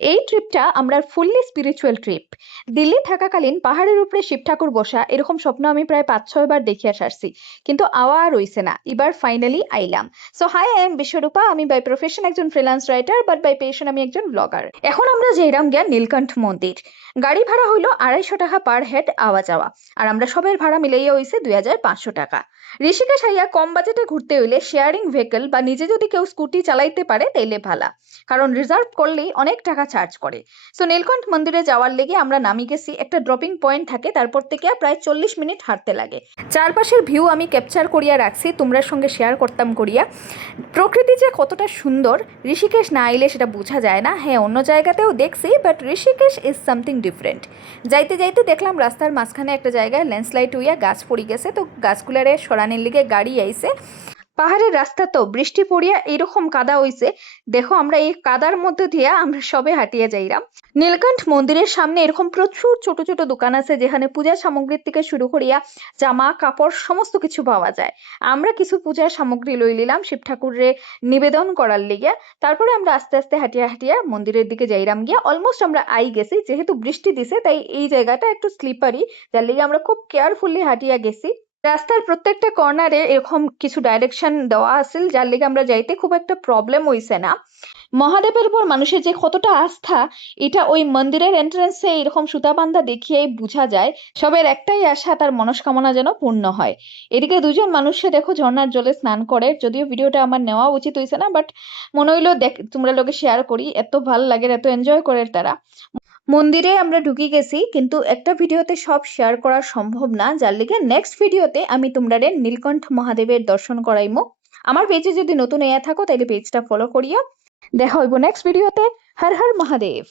এই ট্রিপটা আমরা ফুললি স্পিরিচুয়াল ট্রিপ। দিল্লি থাকাকালীন পাহাড়ের উপরে শিব ঠাকুর বসা এরকম স্বপ্ন আমি প্রায় ৫-৬ বার দেখিয়া সারছি, কিন্তু আওয়া আর হইছে না। এবার ফাইনালি আইলাম। So hi, I am Biswarupa. আমি বাই প্রফেশন একজন freelance writer, but by passion আমি একজন ব্লগার। এখন আমরা যাইরাম গিয়া নীলকণ্ঠ মন্দির। গাড়ি ভাড়া হইল ২৫০ টাকা পার হেড আওয়া যাওয়া, আর আমরা সবের ভাড়া মিলাইয়া হইছে ২৫০০ টাকা। ঋষিকেশ আইয়া কম বাজেটে ঘুরতে হইলে শেয়ারিং ভেহিকল বা নিজে যদি কেউ স্কুটি চালাইতে পারে তাইলে ভালা, কারণ রিজার্ভ করলেই অনেক টাকা চার্জ করে। সো নীলকণ্ঠ মন্দিরে যাওয়ার লেগে আমরা নামি গেছি। একটা ড্রপিং পয়েন্ট থাকে, তারপর থেকে প্রায় ৪০ মিনিট হাঁটতে লাগে। চারপাশের ভিউ আমি ক্যাপচার করিয়া রাখছি, তোমরা সঙ্গে শেয়ার করতাম করিয়া। প্রকৃতি যে কতটা সুন্দর, ঋষিকেশ না আইলে সেটা বোঝা যায় না। হ্যাঁ, অন্য জায়গাতেও দেখছি, but Rishikesh is something different. যাইতে যাইতে দেখলাম রাস্তার মাঝখানে একটা জায়গায় ল্যান্ডস্লাইড হইয়া গাছ পড়ে গেছে, তো গাছগুলারে সরানির লিগে গাড়ি আইছে। পাহাড়ের রাস্তা তো বৃষ্টি পড়িয়া এইরকম কাদা হইছে, দেখো আমরা এই কাদার মধ্যে দিয়া আমরা সবে হাঁটিয়া যাইরাম। নীলকণ্ঠ মন্দিরের সামনে এরকম প্রচুর ছোট ছোট দোকান আছে, যেখানে পূজার সামগ্রীর থেকে শুরু করিয়া জামা কাপড় সমস্ত কিছু পাওয়া যায়। আমরা কিছু পূজার সামগ্রী লই নিলাম শিব ঠাকুরে নিবেদন করার লিগে। তারপরে আমরা আস্তে আস্তে হাঁটিয়া হাঁটিয়া মন্দিরের দিকে যাইরাম গিয়া। অলমোস্ট আমরা আই গেছি, যেহেতু বৃষ্টি দিছে তাই এই জায়গাটা একটু স্লিপারি, যার লিগে আমরা খুব কেয়ারফুলি হাঁটিয়া গেছি। রাস্তার প্রত্যেকটা কর্নারে এরকম কিছু ডাইরেকশন দেওয়া আছিল, যার লিগে আমরা যাইতে খুব একটা প্রবলেম হইছে না। মহাদেবের উপর মানুষের যে কতটা আস্থা, এটা ওই মন্দিরের এন্ট্রান্সে এরকম সুতাবান্ধা দেখিয়েই বোঝা যায়। সবের একটাই আশা, তার মনস্কামনা যেন পূর্ণ হয়। এদিকে দুজন মানুষে দেখো ঝর্ণার জলে স্নান করে। যদিও ভিডিওটা আমার নেওয়া উচিত হইছে না, বাট মনে হইলো দেখ তোমরা লোকে শেয়ার করি। এত ভাল লাগে, এত এনজয় করে তারা। মন্দিরে আমরা ঢুকি গেছি, কিন্তু একটা ভিডিওতে সব শেয়ার করা সম্ভব না, যার লিগে নেক্সট ভিডিওতে আমি তোমরারে নীলকণ্ঠ মহাদেবের দর্শন করাইমু। আমার পেজে যদি নতুন এয়া থাকো তাইলে পেজটা ফলো করিয়া। দেখা হইব নেক্সট ভিডিওতে। হর হর মহাদেব।